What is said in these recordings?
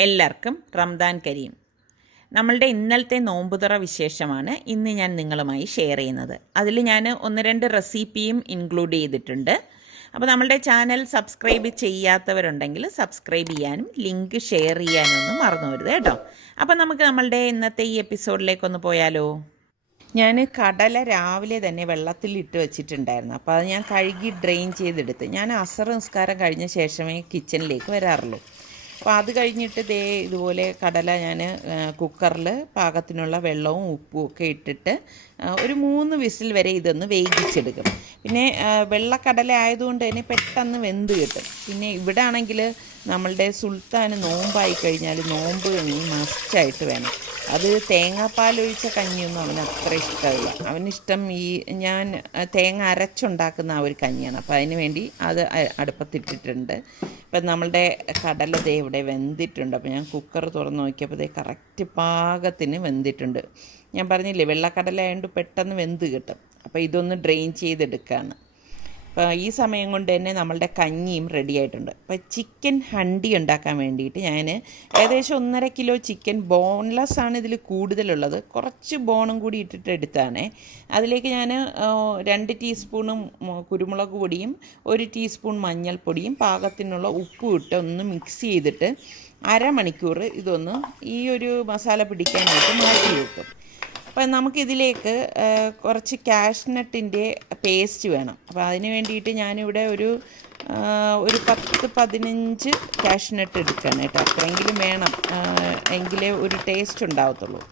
എല്ലാവർക്കും റംദാൻ കരീം. നമ്മളുടെ ഇന്നലത്തെ നോമ്പുതുറ വിശേഷമാണ് ഇന്ന് ഞാൻ നിങ്ങളുമായി ഷെയർ ചെയ്യുന്നത്. അതിൽ ഞാൻ 1-2 റെസിപ്പിയും ഇൻക്ലൂഡ് ചെയ്തിട്ടുണ്ട്. അപ്പോൾ നമ്മളുടെ ചാനൽ സബ്സ്ക്രൈബ് ചെയ്യാത്തവരുണ്ടെങ്കിൽ സബ്സ്ക്രൈബ് ചെയ്യാനും ലിങ്ക് ഷെയർ ചെയ്യാനും ഒന്നും മറന്നു വരുത് കേട്ടോ. അപ്പോൾ നമുക്ക് നമ്മളുടെ ഇന്നത്തെ ഈ എപ്പിസോഡിലേക്കൊന്ന് പോയാലോ. ഞാൻ കടല രാവിലെ തന്നെ വെള്ളത്തിലിട്ട് വെച്ചിട്ടുണ്ടായിരുന്നു. അപ്പോൾ അത് ഞാൻ കഴുകി ഡ്രെയിൻ ചെയ്തെടുത്ത് ഞാൻ അസർ നിസ്കാരം കഴിഞ്ഞ ശേഷമേ കിച്ചണിലേക്ക് വരാറുള്ളൂ. അപ്പോൾ അത് കഴിഞ്ഞിട്ട് ഇതുപോലെ കടല ഞാൻ കുക്കറിൽ പാകത്തിനുള്ള വെള്ളവും ഉപ്പും ഒക്കെ ഇട്ടിട്ട് ഒരു 3 വിസിൽ വരെ ഇതൊന്ന് വേവിച്ചെടുക്കും. പിന്നെ വെള്ളക്കടല ആയതുകൊണ്ട് തന്നെ പെട്ടെന്ന് വെന്ത് കിട്ടും. പിന്നെ ഇവിടെ ആണെങ്കിൽ നമ്മളുടെ സുൽത്താന് നോമ്പായി കഴിഞ്ഞാൽ നോമ്പ് കഞ്ഞി മസ്റ്റായിട്ട് വേണം. അത് തേങ്ങാപ്പാലൊഴിച്ച കഞ്ഞിയൊന്നും അവന് അത്ര ഇഷ്ടമില്ല. അവനിഷ്ടം ഞാൻ തേങ്ങ അരച്ചുണ്ടാക്കുന്ന ആ ഒരു കഞ്ഞിയാണ്. അപ്പോൾ അതിന് വേണ്ടി അത് അടുപ്പത്തിട്ടിട്ടുണ്ട്. ഇപ്പം നമ്മളുടെ കടല ഇവിടെ വെന്തിട്ടുണ്ട്. അപ്പോൾ ഞാൻ കുക്കർ തുറന്ന് നോക്കിയപ്പോൾ കറക്റ്റ് പാകത്തിന് വെന്തിട്ടുണ്ട്. ഞാൻ പറഞ്ഞില്ലേ വെള്ളക്കടല ആയതുകൊണ്ട് പെട്ടെന്ന് വെന്ത് കിട്ടും. അപ്പോൾ ഇതൊന്ന് ഡ്രെയിൻ ചെയ്തെടുക്കുകയാണ്. അപ്പോൾ ഈ സമയം കൊണ്ട് തന്നെ നമ്മളുടെ കഞ്ഞിയും റെഡി ആയിട്ടുണ്ട്. അപ്പോൾ ചിക്കൻ ഹണ്ടി ഉണ്ടാക്കാൻ വേണ്ടിയിട്ട് ഞാൻ ഏകദേശം 1.5 കിലോ ചിക്കൻ, ബോൺലെസ് ആണ് ഇതിൽ കൂടുതലുള്ളത്, കുറച്ച് ബോണും കൂടി ഇട്ടിട്ട് എടുത്താണേ. അതിലേക്ക് ഞാൻ 2 ടീസ്പൂണും കുരുമുളക് പൊടിയും 1 ടീസ്പൂൺ മഞ്ഞൾപ്പൊടിയും പാകത്തിനുള്ള ഉപ്പും ഇട്ട് ഒന്ന് മിക്സ് ചെയ്തിട്ട് അരമണിക്കൂർ ഇതൊന്ന് ഈ ഒരു മസാല പിടിക്കാനായിട്ട് മാറ്റി വെക്കും. അപ്പം നമുക്കിതിലേക്ക് കുറച്ച് കാഷ്നട്ടിൻ്റെ പേസ്റ്റ് വേണം. അപ്പോൾ അതിന് വേണ്ടിയിട്ട് ഞാനിവിടെ ഒരു 10-15 കാഷ്നട്ട് എടുക്കണം കേട്ടോ. അത്രയെങ്കിലും വേണം, എങ്കിലേ ഒരു ടേസ്റ്റ് ഉണ്ടാവത്തുള്ളൂ.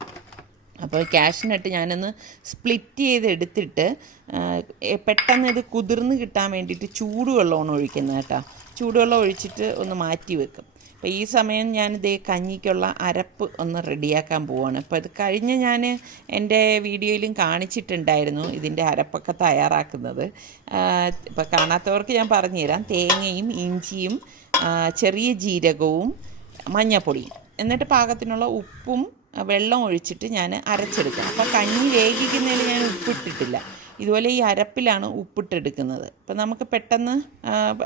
അപ്പോൾ കാഷ്നട്ട് ഞാനൊന്ന് സ്പ്ലിറ്റ് ചെയ്ത് എടുത്തിട്ട് പെട്ടെന്ന് ഇത് കുതിർന്ന് കിട്ടാൻ വേണ്ടിയിട്ട് ചൂടുവെള്ളമാണ് ഒഴിക്കുന്നത് കേട്ടോ. ചൂടുവെള്ളം ഒഴിച്ചിട്ട് ഒന്ന് മാറ്റി വെക്കും. അപ്പോൾ ഈ സമയം ഞാനിത് കഞ്ഞിക്കുള്ള അരപ്പ് ഒന്ന് റെഡിയാക്കാൻ പോവുകയാണ്. അപ്പോൾ ഇത് കഴിഞ്ഞ് ഞാൻ എൻ്റെ വീഡിയോയിലും കാണിച്ചിട്ടുണ്ടായിരുന്നു ഇതിൻ്റെ അരപ്പൊക്കെ തയ്യാറാക്കുന്നത്. ഇപ്പോൾ കാണാത്തവർക്ക് ഞാൻ പറഞ്ഞുതരാം. തേങ്ങയും ഇഞ്ചിയും ചെറിയ ജീരകവും മഞ്ഞൾപ്പൊടിയും, എന്നിട്ട് പാകത്തിനുള്ള ഉപ്പും വെള്ളം ഒഴിച്ചിട്ട് ഞാൻ അരച്ചെടുക്കും. അപ്പോൾ കഞ്ഞി വേവിക്കുന്നതിൽ ഞാൻ ഉപ്പിട്ടിട്ടില്ല. ഇതുപോലെ ഈ അരപ്പിലാണ് ഉപ്പിട്ടെടുക്കുന്നത്. അപ്പം നമുക്ക് പെട്ടെന്ന്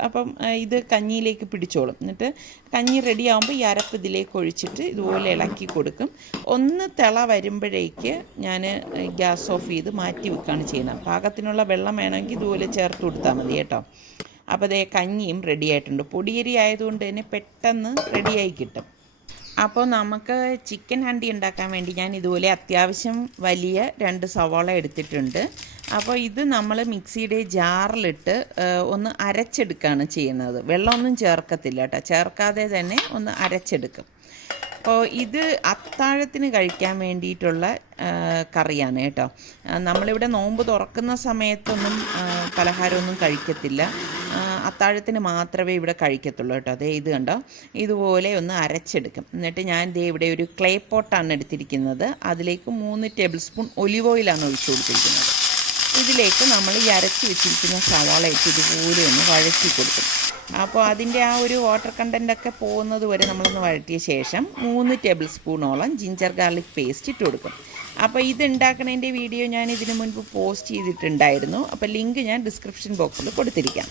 അപ്പം ഇത് കഞ്ഞിയിലേക്ക് പിടിച്ചോളും. എന്നിട്ട് കഞ്ഞി റെഡി ആകുമ്പോൾ ഈ അരപ്പ് ഇതിലേക്ക് ഒഴിച്ചിട്ട് ഇതുപോലെ ഇളക്കി കൊടുക്കും. ഒന്ന് തിള വരുമ്പോഴേക്ക് ഞാൻ ഗ്യാസ് ഓഫ് ചെയ്ത് മാറ്റി വെക്കുകയാണ് ചെയ്യുന്നത്. പാകത്തിനുള്ള വെള്ളം വേണമെങ്കിൽ ഇതുപോലെ ചേർത്ത് കൊടുത്താൽ മതി കേട്ടോ. അപ്പോൾ കഞ്ഞിയും റെഡി ആയിട്ടുണ്ട്. പൊടിയരി ആയതുകൊണ്ട് തന്നെ പെട്ടെന്ന് റെഡിയായി കിട്ടും. അപ്പോൾ നമുക്ക് ചിക്കൻ ഹണ്ടി ഉണ്ടാക്കാൻ വേണ്ടി ഞാൻ ഇതുപോലെ അത്യാവശ്യം വലിയ 2 സവാള എടുത്തിട്ടുണ്ട്. അപ്പോൾ ഇത് നമ്മൾ മിക്സിയുടെ ജാറിലിട്ട് ഒന്ന് അരച്ചെടുക്കുകയാണ് ചെയ്യുന്നത്. വെള്ളമൊന്നും ചേർക്കത്തില്ല കേട്ടോ. ചേർക്കാതെ തന്നെ ഒന്ന് അരച്ചെടുക്കും. അപ്പോൾ ഇത് അത്താഴത്തിന് കഴിക്കാൻ വേണ്ടിയിട്ടുള്ള കറിയാണ് കേട്ടോ. നമ്മളിവിടെ നോമ്പ് തുറക്കുന്ന സമയത്തൊന്നും പലഹാരമൊന്നും കഴിക്കത്തില്ല. അത്താഴത്തിന് മാത്രമേ ഇവിടെ കഴിക്കത്തുള്ളൂ കേട്ടോ. ഇത് കണ്ടോ, ഇതുപോലെ ഒന്ന് അരച്ചെടുക്കും. എന്നിട്ട് ഞാൻ ഇവിടെ ഒരു ക്ലേ പോട്ടാണ് എടുത്തിരിക്കുന്നത്. അതിലേക്ക് 3 ടേബിൾ സ്പൂൺ ഒലിവ് ഓയിലാണ് ഒഴിച്ചു കൊടുത്തിരിക്കുന്നത്. ഇതിലേക്ക് നമ്മൾ ഈ അരച്ച് വെച്ചിരിക്കുന്ന സവാള ഇട്ട് ഇതുപോലെ ഒന്ന് വഴറ്റി കൊടുക്കും. അപ്പോൾ അതിൻ്റെ ആ ഒരു വാട്ടർ കണ്ടൻറ്റൊക്കെ പോകുന്നത് വരെ നമ്മളൊന്ന് വഴറ്റിയ ശേഷം 3 ടേബിൾ സ്പൂണോളം ജിഞ്ചർ ഗാർലിക് പേസ്റ്റ് ഇട്ട് കൊടുക്കും. അപ്പോൾ ഇത് ഉണ്ടാക്കുന്നതിൻ്റെ വീഡിയോ ഞാൻ ഇതിനു മുൻപ് പോസ്റ്റ് ചെയ്തിട്ടുണ്ടായിരുന്നു. അപ്പോൾ ലിങ്ക് ഞാൻ ഡിസ്ക്രിപ്ഷൻ ബോക്സിൽ കൊടുത്തിരിക്കാം.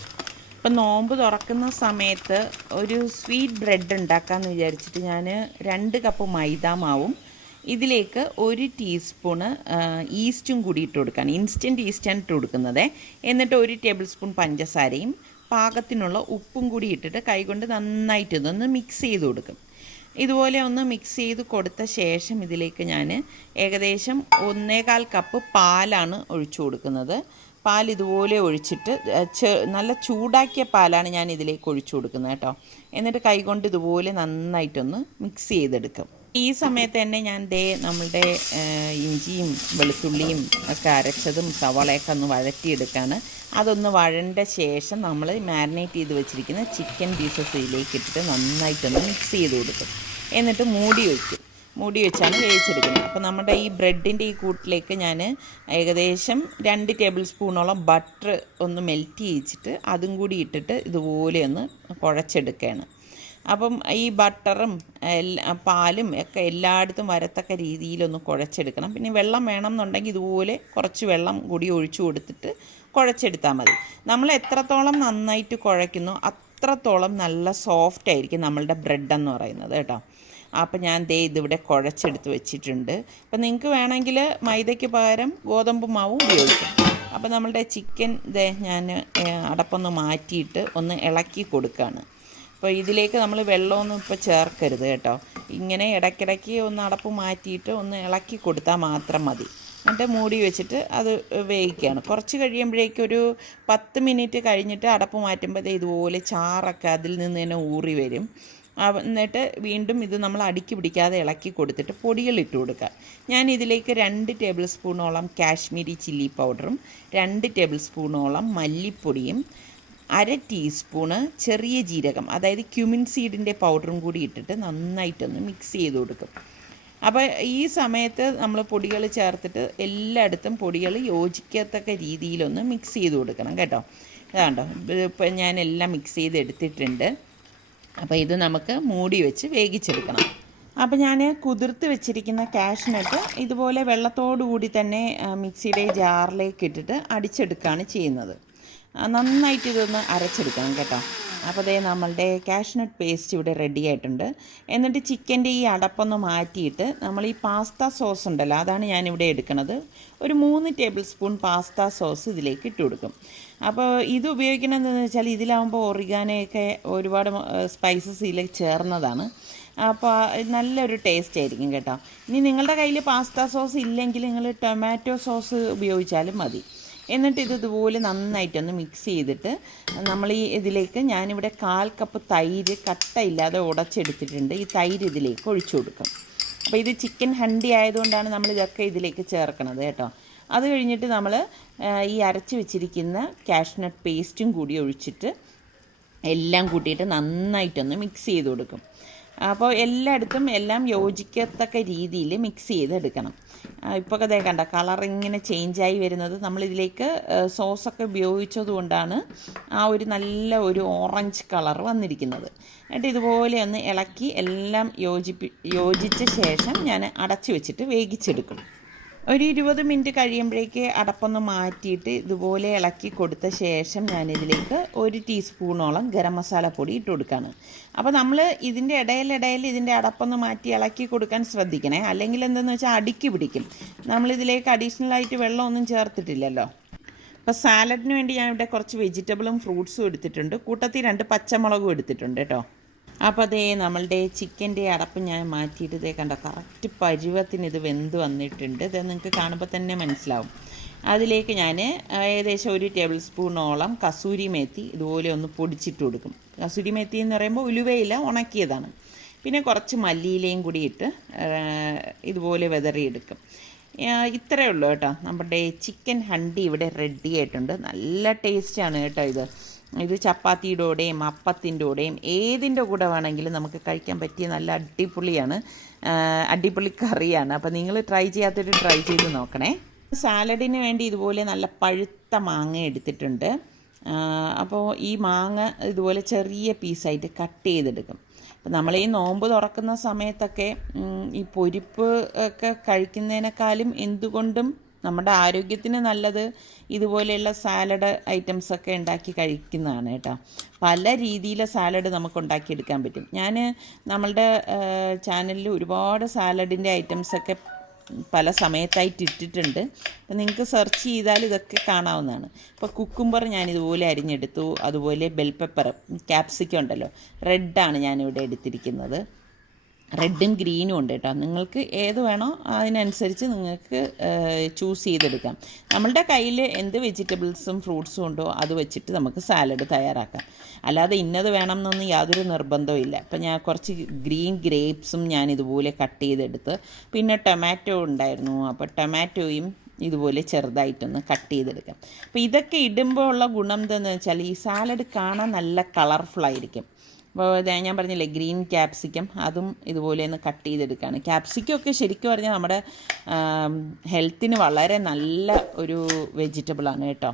അപ്പം നോമ്പ് തുറക്കുന്ന സമയത്ത് ഒരു സ്വീറ്റ് ബ്രെഡ് ഉണ്ടാക്കാമെന്ന് വിചാരിച്ചിട്ട് ഞാൻ 2 കപ്പ് മൈദ മാവും ഇതിലേക്ക് 1 ടീസ്പൂണ് ഈസ്റ്റും കൂടി ഇട്ട് കൊടുക്കുകയാണ്. ഇൻസ്റ്റൻറ്റ് ഈസ്റ്റാണ് ഇട്ട് കൊടുക്കുന്നത്. എന്നിട്ട് 1 ടേബിൾ സ്പൂൺ പഞ്ചസാരയും പാകത്തിനുള്ള ഉപ്പും കൂടി ഇട്ടിട്ട് കൈകൊണ്ട് നന്നായിട്ടൊന്ന് മിക്സ് ചെയ്ത് കൊടുക്കും. ഇതുപോലെ ഒന്ന് മിക്സ് ചെയ്ത് കൊടുത്ത ശേഷം ഇതിലേക്ക് ഞാൻ ഏകദേശം 1.25 കപ്പ് പാലാണ് ഒഴിച്ചു കൊടുക്കുന്നത്. പാൽ ഇതുപോലെ ഒഴിച്ചിട്ട് നല്ല ചൂടാക്കിയ പാലാണ് ഞാൻ ഇതിലേക്ക് ഒഴിച്ചു കൊടുക്കുന്നത് കേട്ടോ. എന്നിട്ട് കൈകൊണ്ട് ഇതുപോലെ നന്നായിട്ടൊന്ന് മിക്സ് ചെയ്തെടുക്കും. ഈ സമയത്ത് തന്നെ ഞാൻ നമ്മളുടെ ഇഞ്ചിയും വെളുത്തുള്ളിയും ഒക്കെ അരച്ചതും സവാളയൊക്കെ ഒന്ന് വഴറ്റിയെടുക്കുകയാണ്. അതൊന്ന് വഴണ്ട ശേഷം നമ്മൾ മാരിനേറ്റ് ചെയ്ത് വെച്ചിരിക്കുന്ന ചിക്കൻ പീസസ് ഇതിലേക്ക് ഇട്ടിട്ട് നന്നായിട്ടൊന്ന് മിക്സ് ചെയ്ത് കൊടുക്കും. എന്നിട്ട് മൂടി വെച്ചാണ് വേവിച്ചെടുക്കുന്നത്. അപ്പോൾ നമ്മുടെ ഈ ബ്രെഡിൻ്റെ ഈ കൂട്ടിലേക്ക് ഞാൻ ഏകദേശം 2 ടേബിൾ സ്പൂണോളം ബട്ടർ ഒന്ന് മെൽറ്റ് ചെയ്യിച്ചിട്ട് അതും കൂടി ഇട്ടിട്ട് ഇതുപോലെ ഒന്ന് കുഴച്ചെടുക്കുകയാണ്. അപ്പം ഈ ബട്ടറും പാലും ഒക്കെ എല്ലായിടത്തും വരത്തക്ക രീതിയിലൊന്ന് കുഴച്ചെടുക്കണം. പിന്നെ വെള്ളം വേണം എന്നുണ്ടെങ്കിൽ ഇതുപോലെ കുറച്ച് വെള്ളം കൂടി ഒഴിച്ചു കൊടുത്തിട്ട് കുഴച്ചെടുത്താൽ മതി. നമ്മൾ എത്രത്തോളം നന്നായിട്ട് കുഴയ്ക്കുന്നു അത്രത്തോളം നല്ല സോഫ്റ്റ് ആയിരിക്കും നമ്മളുടെ ബ്രെഡ് എന്ന് പറയുന്നത് കേട്ടോ. അപ്പോൾ ഞാൻ ഇതിവിടെ കുഴച്ചെടുത്ത് വെച്ചിട്ടുണ്ട്. അപ്പോൾ നിങ്ങൾക്ക് വേണമെങ്കിൽ മൈദയ്ക്ക് പകരം ഗോതമ്പ് മാവും ഉപയോഗിക്കാം. അപ്പോൾ നമ്മളുടെ ചിക്കൻ ഞാൻ അടപ്പൊന്ന് മാറ്റിയിട്ട് ഒന്ന് ഇളക്കി കൊടുക്കുകയാണ്. അപ്പോൾ ഇതിലേക്ക് നമ്മൾ വെള്ളമൊന്നും ഇപ്പോൾ ചേർക്കരുത് കേട്ടോ. ഇങ്ങനെ ഇടയ്ക്കിടയ്ക്ക് ഒന്ന് അടപ്പ് മാറ്റിയിട്ട് ഒന്ന് ഇളക്കി കൊടുത്താൽ മാത്രം മതി. എന്നിട്ട് മൂടി വെച്ചിട്ട് അത് വേവിക്കുകയാണ്. കുറച്ച് കഴിയുമ്പോഴേക്കൊരു 10 മിനിറ്റ് കഴിഞ്ഞിട്ട് അടപ്പ് മാറ്റുമ്പോൾ ഇതുപോലെ ചാറൊക്കെ അതിൽ നിന്ന് തന്നെ ഊറി വരും. എന്നിട്ട് വീണ്ടും ഇത് നമ്മൾ അടുക്കി പിടിക്കാതെ ഇളക്കി കൊടുത്തിട്ട് പൊടികൾ ഇട്ട് കൊടുക്കുക. ഞാൻ ഇതിലേക്ക് 2 ടേബിൾ സ്പൂണോളം കാശ്മീരി ചില്ലി പൗഡറും 2 ടേബിൾ സ്പൂണോളം മല്ലിപ്പൊടിയും 1/2 ടീസ്പൂണ് ചെറിയ ജീരകം, അതായത് ക്യുമിൻ സീഡിൻ്റെ പൗഡറും കൂടി ഇട്ടിട്ട് നന്നായിട്ടൊന്ന് മിക്സ് ചെയ്ത് കൊടുക്കും. അപ്പോൾ ഈ സമയത്ത് നമ്മൾ പൊടികൾ ചേർത്തിട്ട് എല്ലായിടത്തും പൊടികൾ യോജിക്കത്തക്ക രീതിയിലൊന്ന് മിക്സ് ചെയ്ത് കൊടുക്കണം കേട്ടോ. അതാണ്ടോ ഇപ്പോൾ ഞാൻ എല്ലാം മിക്സ് ചെയ്ത് എടുത്തിട്ടുണ്ട്. അപ്പോൾ ഇത് നമുക്ക് മൂടി വെച്ച് വേവിച്ചെടുക്കണം. അപ്പോൾ ഞാൻ കുതിർത്ത് വെച്ചിരിക്കുന്ന കാഷ്നട്ട് ഇതുപോലെ വെള്ളത്തോടു കൂടി തന്നെ മിക്സിയുടെ ജാറിലേക്ക് ഇട്ടിട്ട് അടിച്ചെടുക്കുകയാണ് ചെയ്യുന്നത്. നന്നായിട്ട് ഇതൊന്ന് അരച്ചെടുക്കണം കേട്ടോ. അപ്പോൾ നമ്മളുടെ കാഷ്നട്ട് പേസ്റ്റ് ഇവിടെ റെഡി ആയിട്ടുണ്ട്. എന്നിട്ട് ചിക്കൻ്റെ ഈ അടപ്പൊന്ന് മാറ്റിയിട്ട് നമ്മൾ ഈ പാസ്ത സോസ് ഉണ്ടല്ലോ, അതാണ് ഞാനിവിടെ എടുക്കുന്നത്. ഒരു 3 ടേബിൾ സ്പൂൺ പാസ്ത സോസ് ഇതിലേക്ക് ഇട്ട് കൊടുക്കും. അപ്പോൾ ഇത് ഉപയോഗിക്കണമെന്ന് വെച്ചാൽ ഇതിലാവുമ്പോൾ ഒറിഗാനോയൊക്കെ ഒരുപാട് സ്പൈസസ് ഇതിലേക്ക് ചേർന്നതാണ്. അപ്പോൾ നല്ലൊരു ടേസ്റ്റ് ആയിരിക്കും കേട്ടോ. ഇനി നിങ്ങളുടെ കയ്യിൽ പാസ്ത സോസ് ഇല്ലെങ്കിൽ നിങ്ങൾ ടൊമാറ്റോ സോസ് ഉപയോഗിച്ചാലും മതി. എന്നിട്ട് ഇതുപോലെ നന്നായിട്ടൊന്ന് മിക്സ് ചെയ്തിട്ട് നമ്മൾ ഇതിലേക്ക് ഞാനിവിടെ 1/4 കപ്പ് തൈര് കട്ടയില്ലാതെ ഉടച്ചെടുത്തിട്ടുണ്ട്. ഈ തൈര് ഇതിലേക്ക് ഒഴിച്ചു കൊടുക്കും. അപ്പോൾ ഇത് ചിക്കൻ ഹണ്ടി ആയതുകൊണ്ടാണ് നമ്മൾ ഇതൊക്കെ ഇതിലേക്ക് ചേർക്കണത് കേട്ടോ. അത് കഴിഞ്ഞിട്ട് നമ്മൾ ഈ അരച്ച് വെച്ചിരിക്കുന്ന കാഷ്നട്ട് പേസ്റ്റും കൂടി ഒഴിച്ചിട്ട് എല്ലാം കൂട്ടിയിട്ട് നന്നായിട്ടൊന്ന് മിക്സ് ചെയ്ത് കൊടുക്കും. അപ്പോൾ എല്ലായിടത്തും എല്ലാം യോജിക്കത്തക്ക രീതിയിൽ മിക്സ് ചെയ്തെടുക്കണം. ഇപ്പോൾ കണ്ട കളർ ഇങ്ങനെ ചേഞ്ചായി വരുന്നത് നമ്മളിതിലേക്ക് സോസൊക്കെ ഉപയോഗിച്ചത് കൊണ്ടാണ് ആ ഒരു നല്ല ഒരു ഓറഞ്ച് കളർ വന്നിരിക്കുന്നത്. എന്നിട്ട് ഇതുപോലെ ഒന്ന് ഇളക്കി എല്ലാം യോജിച്ച ശേഷം ഞാൻ അടച്ചു വെച്ചിട്ട് വേവിച്ചെടുക്കും. ഒരു 20 മിനിറ്റ് കഴിയുമ്പോഴേക്ക് അടപ്പൊന്ന് മാറ്റിയിട്ട് ഇതുപോലെ ഇളക്കി കൊടുത്ത ശേഷം ഞാനിതിലേക്ക് 1 ടീസ്പൂണോളം ഗരം മസാല പൊടി ഇട്ട് കൊടുക്കുകയാണ്. അപ്പോൾ നമ്മൾ ഇതിൻ്റെ ഇടയിൽ ഇതിൻ്റെ അടപ്പൊന്ന് മാറ്റി ഇളക്കി കൊടുക്കാൻ ശ്രദ്ധിക്കണേ, അല്ലെങ്കിൽ എന്തെന്ന് വെച്ചാൽ അടുക്കി പിടിക്കും. നമ്മളിതിലേക്ക് അഡീഷണലായിട്ട് വെള്ളമൊന്നും ചേർത്തിട്ടില്ലല്ലോ. അപ്പോൾ സാലഡിന് വേണ്ടി ഞാനിവിടെ കുറച്ച് വെജിറ്റബിളും ഫ്രൂട്ട്സും എടുത്തിട്ടുണ്ട്. കൂട്ടത്തിൽ 2 പച്ചമുളകും എടുത്തിട്ടുണ്ട് കേട്ടോ. അപ്പോൾ നമ്മളുടെ ചിക്കൻ്റെ അടപ്പ് ഞാൻ മാറ്റിയിട്ട് കണ്ടോ കറക്റ്റ് പരുവത്തിന് ഇത് വെന്ത് വന്നിട്ടുണ്ട്. ഇത് നിങ്ങൾക്ക് കാണുമ്പോൾ തന്നെ മനസ്സിലാവും. അതിലേക്ക് ഞാൻ ഏകദേശം 1 ടേബിൾ സ്പൂണോളം കസൂരി മേത്തി ഇതുപോലെ ഒന്ന് പൊടിച്ചിട്ട് കൊടുക്കും. കസൂരി മേത്തി എന്ന് പറയുമ്പോൾ ഉലുവയില ഉണക്കിയതാണ്. പിന്നെ കുറച്ച് മല്ലിയിലയും കൂടി ഇട്ട് ഇതുപോലെ വിതറിയെടുക്കും. ഇത്രയേ ഉള്ളൂ കേട്ടോ. നമ്മുടെ ചിക്കൻ ഹണ്ടി ഇവിടെ റെഡി ആയിട്ടുണ്ട്. നല്ല ടേസ്റ്റാണ് കേട്ടോ ഇത് ചപ്പാത്തിയുടെ കൂടെയും അപ്പത്തിൻ്റെ കൂടെയും ഏതിൻ്റെ കൂടെ വേണമെങ്കിലും നമുക്ക് കഴിക്കാൻ പറ്റിയ നല്ല അടിപൊളി കറിയാണ്. അപ്പോൾ നിങ്ങൾ ട്രൈ ചെയ്യാത്തൊരു ട്രൈ ചെയ്ത് നോക്കണേ. സാലഡിന് വേണ്ടി ഇതുപോലെ നല്ല പഴുത്ത മാങ്ങ എടുത്തിട്ടുണ്ട്. അപ്പോൾ ഈ മാങ്ങ ഇതുപോലെ ചെറിയ പീസായിട്ട് കട്ട് ചെയ്തെടുക്കും. അപ്പോൾ നമ്മൾ ഈ നോമ്പ് തുറക്കുന്ന സമയത്തൊക്കെ ഈ പൊരിപ്പ് ഒക്കെ കഴിക്കുന്നതിനേക്കാളും എന്തുകൊണ്ടും നമ്മുടെ ആരോഗ്യത്തിന് നല്ലത് ഇതുപോലെയുള്ള സാലഡ് ഐറ്റംസൊക്കെ ഉണ്ടാക്കി കഴിക്കുന്നതാണ് കേട്ടോ. പല രീതിയിലെ സാലഡ് നമുക്ക് ഉണ്ടാക്കിയെടുക്കാൻ പറ്റും. ഞാൻ നമ്മളുടെ ചാനലിൽ ഒരുപാട് സാലഡിൻ്റെ ഐറ്റംസൊക്കെ പല സമയത്തായിട്ട് ഇട്ടിട്ടുണ്ട്. അപ്പോൾ നിങ്ങൾക്ക് സെർച്ച് ചെയ്താൽ ഇതൊക്കെ കാണാവുന്നതാണ്. ഇപ്പോൾ കുക്കുംബർ ഞാനിതുപോലെ അരിഞ്ഞെടുത്തു. അതുപോലെ ബെൽ പെപ്പർ, ക്യാപ്സിക്കം ഉണ്ടല്ലോ, റെഡാണ് ഞാനിവിടെ എടുത്തിരിക്കുന്നത്. റെഡും ഗ്രീനും ഉണ്ട് കേട്ടോ. നിങ്ങൾക്ക് ഏത് വേണോ അതിനനുസരിച്ച് നിങ്ങൾക്ക് ചൂസ് ചെയ്തെടുക്കാം. നമ്മളുടെ കയ്യിൽ എന്ത് വെജിറ്റബിൾസും ഫ്രൂട്ട്സും ഉണ്ടോ അത് വെച്ചിട്ട് നമുക്ക് സാലഡ് തയ്യാറാക്കാം. അല്ലാതെ ഇന്നത് വേണം എന്നൊന്നും യാതൊരു നിർബന്ധവും ഇല്ല. അപ്പോൾ ഞാൻ കുറച്ച് ഗ്രീൻ ഗ്രേപ്സും ഞാൻ ഇതുപോലെ കട്ട് ചെയ്തെടുത്ത്, പിന്നെ ടൊമാറ്റോ ഉണ്ടായിരുന്നു. അപ്പോൾ ടൊമാറ്റോയും ഇതുപോലെ ചെറുതായിട്ടൊന്ന് കട്ട് ചെയ്തെടുക്കാം. അപ്പോൾ ഇതൊക്കെ ഇടുമ്പോൾ ഉള്ള ഗുണം എന്താണെന്ന് വെച്ചാൽ ഈ സാലഡ് കാണാൻ നല്ല കളർഫുള്ളായിരിക്കും. അപ്പോൾ ഞാൻ പറഞ്ഞില്ലേ ഗ്രീൻ ക്യാപ്സിക്കം, അതും ഇതുപോലെ ഒന്ന് കട്ട് ചെയ്തെടുക്കുകയാണ്. ക്യാപ്സിക്കം ഒക്കെ ശരിക്കും പറഞ്ഞാൽ നമ്മുടെ ഹെൽത്തിന് വളരെ നല്ല ഒരു വെജിറ്റബിളാണ് കേട്ടോ.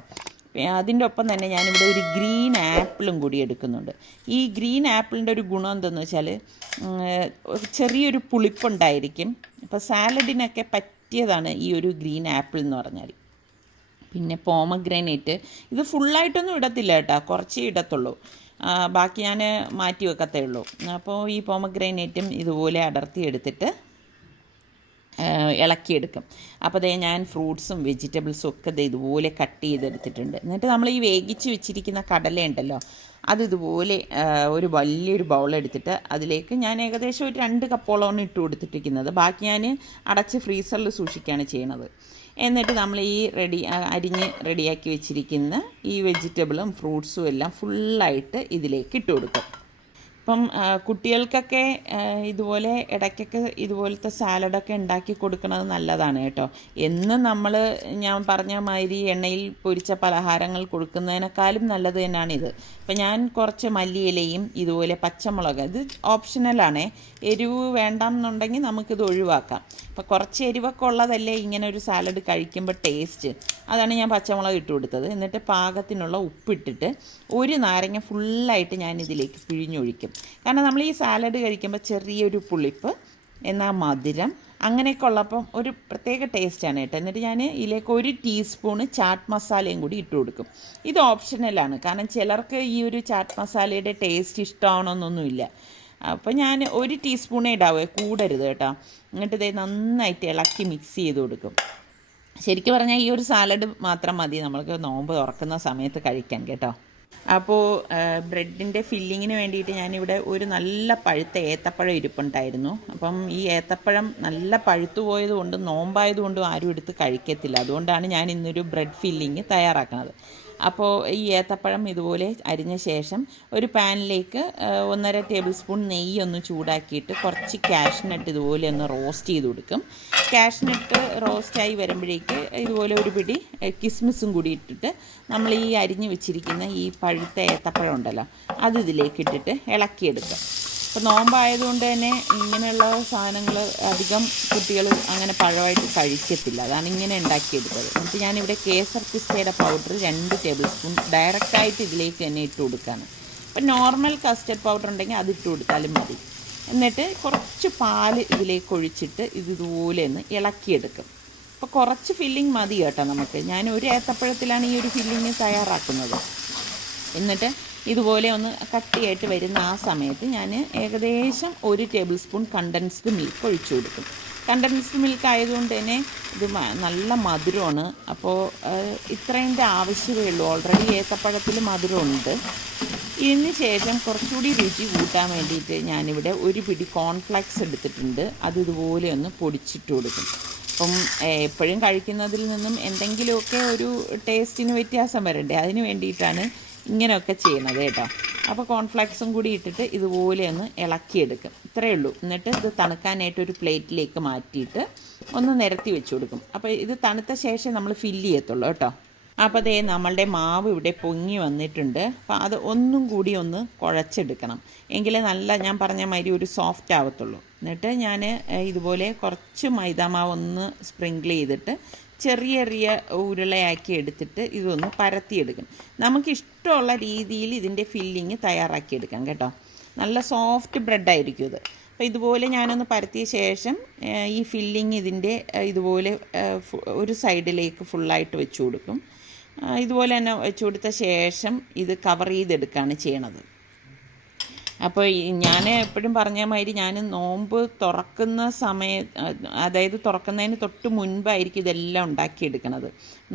അതിൻ്റെ ഒപ്പം തന്നെ ഞാനിവിടെ ഒരു ഗ്രീൻ ആപ്പിളും കൂടി എടുക്കുന്നുണ്ട്. ഈ ഗ്രീൻ ആപ്പിളിൻ്റെ ഒരു ഗുണം എന്തെന്ന് വെച്ചാൽ ചെറിയൊരു പുളിപ്പുണ്ടായിരിക്കും. അപ്പോൾ സാലഡിനൊക്കെ പറ്റിയതാണ് ഈ ഒരു ഗ്രീൻ ആപ്പിൾ എന്ന് പറഞ്ഞാൽ. പിന്നെ പോമഗ്രാനേറ്റ് ഇത് ഫുള്ളായിട്ടൊന്നും ഇടത്തില്ല കേട്ടോ, കുറച്ചേ ഇടത്തുള്ളൂ. ബാക്കി ഞാൻ മാറ്റി വെക്കത്തേ ഉള്ളൂ. അപ്പോൾ ഈ പോമഗ്രാനേറ്റും ഇതുപോലെ അടർത്തി എടുത്തിട്ട് ഇളക്കിയെടുക്കും. അപ്പോൾ ദേ ഞാൻ ഫ്രൂട്ട്സും വെജിറ്റബിൾസും ഒക്കെ ഇതുപോലെ കട്ട് ചെയ്തെടുത്തിട്ടുണ്ട്. എന്നിട്ട് നമ്മൾ ഈ വേവിച്ച് വെച്ചിരിക്കുന്ന കടലയുണ്ടല്ലോ, അത് ഇതുപോലെ ഒരു വലിയൊരു ബൗളെടുത്തിട്ട് അതിലേക്ക് ഞാൻ ഏകദേശം ഒരു 2 കപ്പോളമാണ് ഇട്ട് കൊടുത്തിട്ടിരിക്കുന്നത്. ബാക്കി ഞാൻ അടച്ച് ഫ്രീസറിൽ സൂക്ഷിക്കുകയാണ് ചെയ്യണത്. എന്നിട്ട് നമ്മൾ ഈ അരിഞ്ഞ് റെഡിയാക്കി വെച്ചിരിക്കുന്ന ഈ വെജിറ്റബിളും ഫ്രൂട്ട്സും എല്ലാം ഫുള്ളായിട്ട് ഇതിലേക്ക് ഇട്ട് കൊടുക്കും. ഇപ്പം കുട്ടികൾക്കൊക്കെ ഇതുപോലെ ഇടയ്ക്കൊക്കെ ഇതുപോലത്തെ സാലഡൊക്കെ ഉണ്ടാക്കി കൊടുക്കുന്നത് നല്ലതാണ് കേട്ടോ. എന്നും നമ്മൾ ഞാൻ പറഞ്ഞ മാതിരി എണ്ണയിൽ പൊരിച്ച പലഹാരങ്ങൾ കൊടുക്കുന്നതിനേക്കാളും നല്ലത് തന്നെയാണിത്. ഇപ്പം ഞാൻ കുറച്ച് മല്ലിയിലയും ഇതുപോലെ പച്ചമുളക്, ഇത് ഓപ്ഷണലാണേ, എരിവ് വേണ്ടെന്നുണ്ടെങ്കിൽ നമുക്കിത് ഒഴിവാക്കാം. അപ്പം കുറച്ച് എരിവൊക്കെ ഉള്ളതല്ലേ ഇങ്ങനെ ഒരു സാലഡ് കഴിക്കുമ്പോൾ ടേസ്റ്റ്, അതാണ് ഞാൻ പച്ചമുളക് ഇട്ട് കൊടുത്തത്. എന്നിട്ട് പാകത്തിനുള്ള ഉപ്പിട്ടിട്ട് ഒരു നാരങ്ങ ഫുള്ളായിട്ട് ഞാൻ ഇതിലേക്ക് പിഴിഞ്ഞൊഴിക്കും. കാരണം നമ്മൾ ഈ സാലഡ് കഴിക്കുമ്പോൾ ചെറിയൊരു പുളിപ്പ്, എന്നാൽ മധുരം, അങ്ങനെയൊക്കെ ഉള്ളപ്പം ഒരു പ്രത്യേക ടേസ്റ്റാണ് കേട്ടോ. എന്നിട്ട് ഞാൻ ഇതിലേക്ക് 1 ടീസ്പൂണ് ചാറ്റ് മസാലയും കൂടി ഇട്ട് കൊടുക്കും. ഇത് ഓപ്ഷണലാണ്, കാരണം ചിലർക്ക് ഈ ഒരു ചാറ്റ് മസാലയുടെ ടേസ്റ്റ് ഇഷ്ടമാവണമെന്നൊന്നുമില്ല. അപ്പോൾ ഞാൻ 1 ടീസ്പൂണേ ഇടാവേ, കൂടരുത് കേട്ടോ. എന്നിട്ട് ഇത് നന്നായിട്ട് ഇളക്കി മിക്സ് ചെയ്ത് കൊടുക്കും. ശരിക്കും പറഞ്ഞാൽ ഈ ഒരു സാലഡ് മാത്രം മതി നമ്മൾക്ക് നോമ്പ് തുറക്കുന്ന സമയത്ത് കഴിക്കാൻ കേട്ടോ. അപ്പോൾ ബ്രെഡിൻ്റെ ഫില്ലിങ്ങിന് വേണ്ടിയിട്ട് ഞാനിവിടെ ഒരു നല്ല പഴുത്ത ഏത്തപ്പഴം ഇരിപ്പുണ്ടായിരുന്നു. അപ്പം ഈ ഏത്തപ്പഴം നല്ല പഴുത്തു പോയതുകൊണ്ടും നോമ്പായതുകൊണ്ടും ആരും എടുത്ത് കഴിക്കത്തില്ല. അതുകൊണ്ടാണ് ഞാൻ ഇന്നൊരു ബ്രെഡ് ഫില്ലിങ് തയ്യാറാക്കുന്നത്. അപ്പോൾ ഈ ഏത്തപ്പഴം ഇതുപോലെ അരിഞ്ഞ ശേഷം ഒരു പാനിലേക്ക് 1.5 ടേബിൾ സ്പൂൺ നെയ്യ് ഒന്ന് ചൂടാക്കിയിട്ട് കുറച്ച് കാഷ്നട്ട് ഇതുപോലെ ഒന്ന് റോസ്റ്റ് ചെയ്ത് കൊടുക്കും. കാഷ്നട്ട് റോസ്റ്റായി വരുമ്പോഴേക്ക് ഇതുപോലെ ഒരു പിടി കിസ്മിസും കൂടി ഇട്ടിട്ട് നമ്മൾ ഈ അരിഞ്ഞ് വെച്ചിരിക്കുന്ന ഈ പഴുത്ത ഏത്തപ്പഴം ഉണ്ടല്ലോ, അത് ഇതിലേക്ക് ഇട്ടിട്ട് ഇളക്കിയെടുക്കുക. അപ്പോൾ നോമ്പായതുകൊണ്ട് തന്നെ ഇങ്ങനെയുള്ള സാധനങ്ങൾ അധികം കുട്ടികൾ അങ്ങനെ പഴമായിട്ട് കഴിക്കത്തില്ല. അതാണ് ഇങ്ങനെ ഉണ്ടാക്കിയെടുത്തത്. എന്നിട്ട് ഞാനിവിടെ കേസർ പിസ്തയുടെ പൗഡർ 2 ടേബിൾ സ്പൂൺ ഡയറക്റ്റായിട്ട് ഇതിലേക്ക് തന്നെ ഇട്ട് കൊടുക്കുകയാണ്. അപ്പോൾ നോർമൽ കസ്റ്റർഡ് പൗഡർ ഉണ്ടെങ്കിൽ അത് ഇട്ട് കൊടുത്താലും മതി. എന്നിട്ട് കുറച്ച് പാല് ഇതിലേക്ക് ഒഴിച്ചിട്ട് ഇതുപോലെ ഒന്ന് ഇളക്കിയെടുക്കും. അപ്പോൾ കുറച്ച് ഫില്ലിങ് മതി കേട്ടോ നമുക്ക്. ഞാൻ ഒരു ഏത്തപ്പഴത്തിലാണ് ഈ ഒരു ഫില്ലിങ് തയ്യാറാക്കുന്നത്. എന്നിട്ട് ഇതുപോലെ ഒന്ന് കട്ടിയായിട്ട് വരുന്ന ആ സമയത്ത് ഞാൻ ഏകദേശം 1 ടേബിൾ സ്പൂൺ കണ്ടൻസ്ഡ് മിൽക്ക് ഒഴിച്ചു കൊടുക്കും. കണ്ടൻസ്ഡ് മിൽക്ക് ആയതുകൊണ്ട് തന്നെ ഇത് നല്ല മധുരമാണ്. അപ്പോൾ ഇത്രേൻ്റെ ആവശ്യമേ ഉള്ളൂ. ഓൾറെഡി ഏത്തപ്പഴത്തിൽ മധുരമുണ്ട്. ഇതിന് ശേഷം കുറച്ചുകൂടി രുചി കൂട്ടാൻ വേണ്ടിയിട്ട് ഞാനിവിടെ ഒരു പിടി കോൺഫ്ലെക്സ് എടുത്തിട്ടുണ്ട്. അത് ഇതുപോലെ ഒന്ന് പൊടിച്ചിട്ട് കൊടുക്കും. അപ്പം എപ്പോഴും കഴിക്കുന്നതിൽ നിന്നും എന്തെങ്കിലുമൊക്കെ ഒരു ടേസ്റ്റിന് വ്യത്യാസം വരണ്ടേ, അതിന് വേണ്ടിയിട്ടാണ് ഇങ്ങനെയൊക്കെ ചെയ്യുന്നത് കേട്ടോ. അപ്പോൾ കോൺഫ്ലെക്സും കൂടി ഇട്ടിട്ട് ഇതുപോലെ ഒന്ന് ഇളക്കിയെടുക്കും. ഇത്രയേ ഉള്ളൂ. എന്നിട്ട് ഇത് തണുക്കാനായിട്ട് ഒരു പ്ലേറ്റിലേക്ക് മാറ്റിയിട്ട് ഒന്ന് നിരത്തി വെച്ച് കൊടുക്കും. അപ്പോൾ ഇത് തണുത്ത ശേഷം നമ്മൾ ഫില്ല് ചെയ്യത്തുള്ളൂ കേട്ടോ. അപ്പോൾ അതേ നമ്മളുടെ മാവ് ഇവിടെ പൊങ്ങി വന്നിട്ടുണ്ട്. അപ്പോൾ അത് ഒന്നും കൂടി ഒന്ന് കുഴച്ചെടുക്കണം, എങ്കിലേ നല്ല ഞാൻ പറഞ്ഞ മാതിരി ഒരു സോഫ്റ്റ് ആവത്തുള്ളൂ. എന്നിട്ട് ഞാൻ ഇതുപോലെ കുറച്ച് മൈദാമാവ് ഒന്ന് സ്പ്രിങ്കിൾ ചെയ്തിട്ട് ചെറിയ ചെറിയ ഉരുളയാക്കി എടുത്തിട്ട് ഇതൊന്ന് പരത്തിയെടുക്കും. നമുക്കിഷ്ടമുള്ള രീതിയിൽ ഇതിൻ്റെ ഫില്ലിങ് തയ്യാറാക്കിയെടുക്കാം കേട്ടോ. നല്ല സോഫ്റ്റ് ബ്രെഡായിരിക്കും ഇത്. അപ്പോൾ ഇതുപോലെ ഞാനൊന്ന് പരത്തിയ ശേഷം ഈ ഫില്ലിങ് ഇതിൻ്റെ ഇതുപോലെ ഒരു സൈഡിലേക്ക് ഫുള്ളായിട്ട് വെച്ച് കൊടുക്കും. ഇതുപോലെ തന്നെ വെച്ച് കൊടുത്ത ശേഷം ഇത് കവർ ചെയ്തെടുക്കുകയാണ് ചെയ്യണത്. അപ്പോൾ ഞാൻ എപ്പോഴും പറഞ്ഞ മാതിരി ഞാൻ നോമ്പ് തുറക്കുന്ന അതായത് തുറക്കുന്നതിന് തൊട്ട് മുൻപായിരിക്കും ഇതെല്ലാം ഉണ്ടാക്കിയെടുക്കണത്.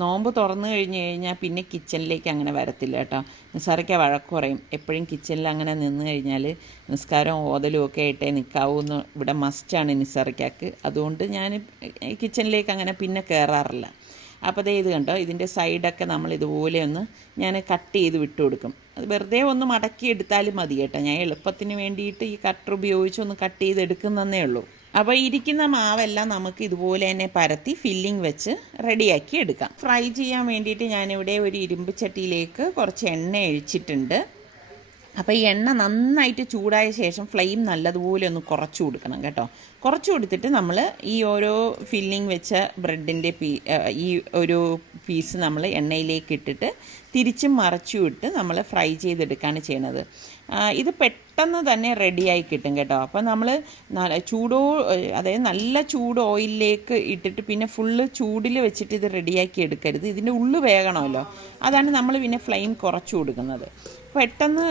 നോമ്പ് തുറന്നു കഴിഞ്ഞാൽ പിന്നെ കിച്ചണിലേക്ക് അങ്ങനെ വരത്തില്ല കേട്ടോ. നിസ്സാരയ്ക്ക് വഴക്ക് പറയും, എപ്പോഴും കിച്ചണിൽ അങ്ങനെ നിന്ന് കഴിഞ്ഞാൽ നിസ്കാരവും ഓതലും ഒക്കെ ആയിട്ടേ നിൽക്കാവൂന്ന് ഇവിടെ മസ്റ്റാണ് നിസ്സാരയ്ക്കാക്ക്. അതുകൊണ്ട് ഞാൻ കിച്ചണിലേക്ക് അങ്ങനെ പിന്നെ കയറാറില്ല. അപ്പോൾ ദേ ഇത് കണ്ടോ, ഇതിൻ്റെ സൈഡൊക്കെ നമ്മൾ ഇതുപോലെ ഒന്ന് ഞാൻ കട്ട് ചെയ്ത് വിട്ട് കൊടുക്കും. അത് വെറുതെ ഒന്ന് മടക്കി എടുത്താലും മതി കേട്ടോ. ഞാൻ എളുപ്പത്തിന് വേണ്ടിയിട്ട് ഈ കട്ടർ ഉപയോഗിച്ച് ഒന്ന് കട്ട് ചെയ്ത് എടുക്കുന്നതേ ഉള്ളൂ. അപ്പോൾ ഇരിക്കുന്ന മാവെല്ലാം നമുക്ക് ഇതുപോലെ തന്നെ പരത്തി ഫില്ലിങ് വെച്ച് റെഡിയാക്കി എടുക്കാം. ഫ്രൈ ചെയ്യാൻ വേണ്ടിയിട്ട് ഞാനിവിടെ ഒരു ഇരുമ്പ് ചട്ടിയിലേക്ക് കുറച്ച് എണ്ണ ഒഴിച്ചിട്ടുണ്ട്. അപ്പോൾ ഈ എണ്ണ നന്നായിട്ട് ചൂടായ ശേഷം ഫ്ലെയിം നല്ലതുപോലെ ഒന്ന് കുറച്ച് കൊടുക്കണം കേട്ടോ. കുറച്ച് കൊടുത്തിട്ട് നമ്മൾ ഈ ഓരോ ഫില്ലിങ് വെച്ച ബ്രെഡിൻ്റെ ഈ ഒരു പീസ് നമ്മൾ എണ്ണയിലേക്ക് ഇട്ടിട്ട് തിരിച്ചും മറച്ചും ഇട്ട് നമ്മൾ ഫ്രൈ ചെയ്തെടുക്കുകയാണ് ചെയ്യണത്. ഇത് പെട്ടെന്ന് തന്നെ റെഡിയായി കിട്ടും കേട്ടോ. അപ്പോൾ നമ്മൾ അതായത് നല്ല ചൂട് ഓയിലിലേക്ക് ഇട്ടിട്ട് പിന്നെ ഫുള്ള് ചൂടിൽ വെച്ചിട്ട് ഇത് റെഡിയാക്കി എടുക്കരുത്. ഇതിൻ്റെ ഉള്ളു വേകണമല്ലോ, അതാണ് നമ്മൾ പിന്നെ ഫ്ലെയിം കുറച്ച് കൊടുക്കുന്നത്. പെട്ടെന്ന്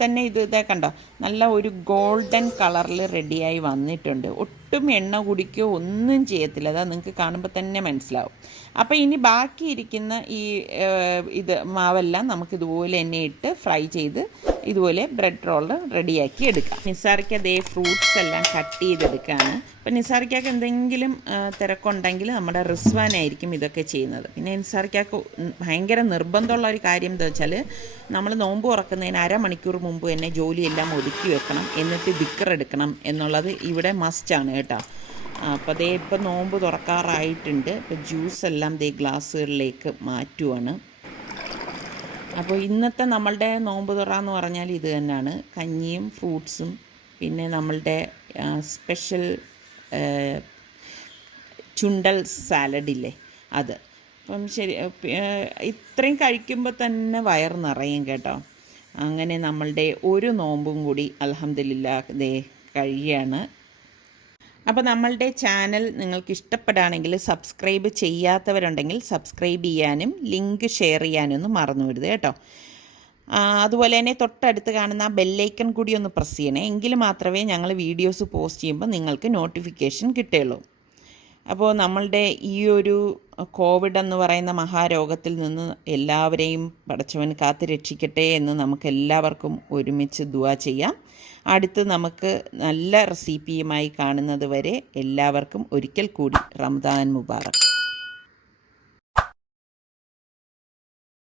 തന്നെ ഇതേ കണ്ടോ, നല്ല ഒരു ഗോൾഡൻ കളറിൽ റെഡിയായി വന്നിട്ടുണ്ട്. ഒട്ടും എണ്ണ കുടിക്കുകയോ ഒന്നും ചെയ്യത്തില്ല. അതാ നിങ്ങൾക്ക് കാണുമ്പോൾ തന്നെ മനസ്സിലാവും. അപ്പോൾ ഇനി ബാക്കിയിരിക്കുന്ന ഈ ഇത് മാവെല്ലാം നമുക്കിതുപോലെ തന്നെ ഇട്ട് ഫ്രൈ ചെയ്ത് ഇതുപോലെ ബ്രെഡ് റോള് റെഡിയാക്കി എടുക്കാം. നിസാറിക്ക് അതേ ഫ്രൂട്ട്സ് എല്ലാം കട്ട് ചെയ്തെടുക്കുകയാണ്. അപ്പം നിസാറിക്കാക്ക് എന്തെങ്കിലും തിരക്കുണ്ടെങ്കിൽ നമ്മുടെ റിസ്വാനായിരിക്കും ഇതൊക്കെ ചെയ്യുന്നത്. പിന്നെ നിസാറിക്കാക്ക് ഭയങ്കര നിർബന്ധമുള്ള ഒരു കാര്യം എന്താ വെച്ചാൽ, നമ്മൾ നോമ്പ് തുറക്കുന്നതിന് അരമണിക്കൂർ മുമ്പ് തന്നെ ജോലിയെല്ലാം ഒതുക്കി വെക്കണം, എന്നിട്ട് ദിക്കർ എടുക്കണം എന്നുള്ളത് ഇവിടെ മസ്റ്റാണ് കേട്ടോ. അപ്പോൾ അതേ ഇപ്പം നോമ്പ് തുറക്കാറായിട്ടുണ്ട്. ഇപ്പോൾ ജ്യൂസെല്ലാം ദേ ഗ്ലാസ്സുകളിലേക്ക് മാറ്റുവാണ്. അപ്പോൾ ഇന്നത്തെ നമ്മളുടെ നോമ്പ് തുറ എന്ന് പറഞ്ഞാൽ ഇത് തന്നെയാണ്, കഞ്ഞിയും ഫ്രൂട്ട്സും പിന്നെ നമ്മളുടെ സ്പെഷ്യൽ ചുണ്ടൽ സാലഡില്ലേ അത്. അപ്പം ശരി, ഇത്രയും കഴിക്കുമ്പോൾ തന്നെ വയർ നിറയും കേട്ടോ. അങ്ങനെ നമ്മളുടെ ഒരു നോമ്പും കൂടി അൽഹംദുലില്ലാഹ് ദേ കഴിയാണ്. അപ്പോൾ നമ്മളുടെ ചാനൽ നിങ്ങൾക്ക് ഇഷ്ടപ്പെടുകയാണെങ്കിൽ, സബ്സ്ക്രൈബ് ചെയ്യാത്തവരുണ്ടെങ്കിൽ സബ്സ്ക്രൈബ് ചെയ്യാനും ലിങ്ക് ഷെയർ ചെയ്യാനൊന്നും മറന്നു വരുത് കേട്ടോ. അതുപോലെ തന്നെ തൊട്ടടുത്ത് കാണുന്ന ആ ബെല്ലൈക്കൺ കൂടി ഒന്ന് പ്രസ് ചെയ്യണേ, എങ്കിൽ മാത്രമേ ഞങ്ങൾ വീഡിയോസ് പോസ്റ്റ് ചെയ്യുമ്പോൾ നിങ്ങൾക്ക് നോട്ടിഫിക്കേഷൻ കിട്ടുകയുള്ളൂ. അപ്പോൾ നമ്മളുടെ ഈ ഒരു കോവിഡ് എന്ന് പറയുന്ന മഹാരോഗത്തിൽ നിന്ന് എല്ലാവരെയും പടച്ചവൻ കാത്ത് രക്ഷിക്കട്ടെ എന്ന് നമുക്ക് എല്ലാവർക്കും ഒരുമിച്ച് ദുആ ചെയ്യാം. അടുത്ത് നമുക്ക് നല്ല റെസിപ്പിയുമായി കാണുന്നത് വരെ എല്ലാവർക്കും ഒരിക്കൽ കൂടി റമദാൻ മുബാറക്.